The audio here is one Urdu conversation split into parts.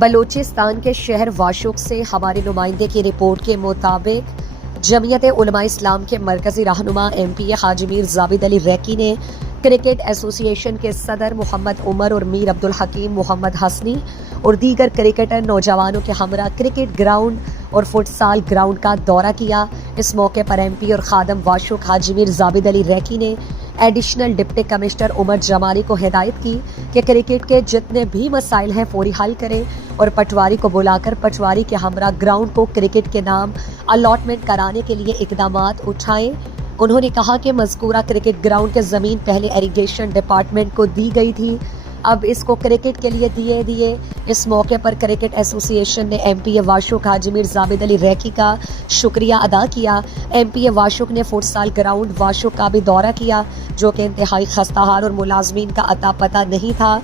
بلوچستان کے شہر واشوق سے ہمارے نمائندے کی رپورٹ کے مطابق جمعیت علماء اسلام کے مرکزی رہنما ایم پی اے حاجی میر زابد علی ریکی نے کرکٹ ایسوسی ایشن کے صدر محمد عمر اور میر عبدالحکیم محمد حسنی اور دیگر کرکٹر نوجوانوں کے ہمراہ کرکٹ گراؤنڈ اور فٹ سال گراؤنڈ کا دورہ کیا۔ اس موقع پر ایم پی اور خادم واشوق حاجی میر زابد علی ریکی نے ایڈیشنل ڈپٹی کمشنر عمر جمالی کو ہدایت کی کہ کرکٹ کے جتنے بھی مسائل ہیں فوری حل کریں اور پٹواری کو بلا کر پٹواری کے ہمراہ گراؤنڈ کو کرکٹ کے نام الاٹمنٹ کرانے کے لیے اقدامات اٹھائیں۔ انہوں نے کہا کہ مذکورہ کرکٹ گراؤنڈ کی زمین پہلے اریگیشن ڈپارٹمنٹ کو دی گئی تھی، اب اس کو کرکٹ کے لیے دیے۔ اس موقع پر کرکٹ ایسوسی ایشن نے ایم پی اے واشوق حاجی میر زابد علی ریکی کا شکریہ ادا کیا۔ ایم پی اے واشوق نے فٹ سال گراؤنڈ واشوق کا بھی دورہ کیا، جو کہ انتہائی خستہ حال اور ملازمین کا اتا پتہ نہیں تھا۔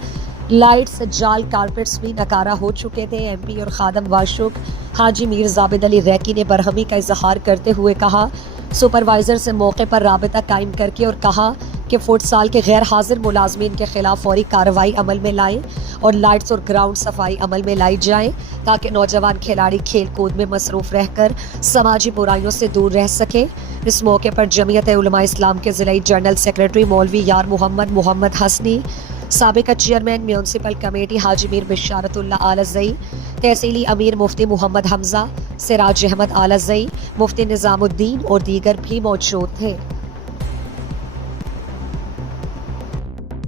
لائٹس، جال، کارپیٹس بھی نکارہ ہو چکے تھے۔ ایم پی اور خادم واشوق حاجی میر زابد علی ریکی نے برہمی کا اظہار کرتے ہوئے کہا سپروائزر سے موقع پر رابطہ قائم کر کے اور کہا کہ فٹ سال کے غیر حاضر ملازمین کے خلاف فوری کارروائی عمل میں لائیں اور لائٹس اور گراؤنڈ صفائی عمل میں لائی جائیں تاکہ نوجوان کھلاڑی کھیل کود میں مصروف رہ کر سماجی برائیوں سے دور رہ سکیں۔ اس موقع پر جمعیت علماء اسلام کے ضلعی جنرل سیکریٹری مولوی یار محمد حسنی، سابقہ چیئرمین میونسپل کمیٹی حاجی میر بشارت اللہ آل زئی، تحصیلی امیر مفتی محمد حمزہ، سراج احمد آل زئی، مفتی نظام الدین اور دیگر بھی موجود تھے۔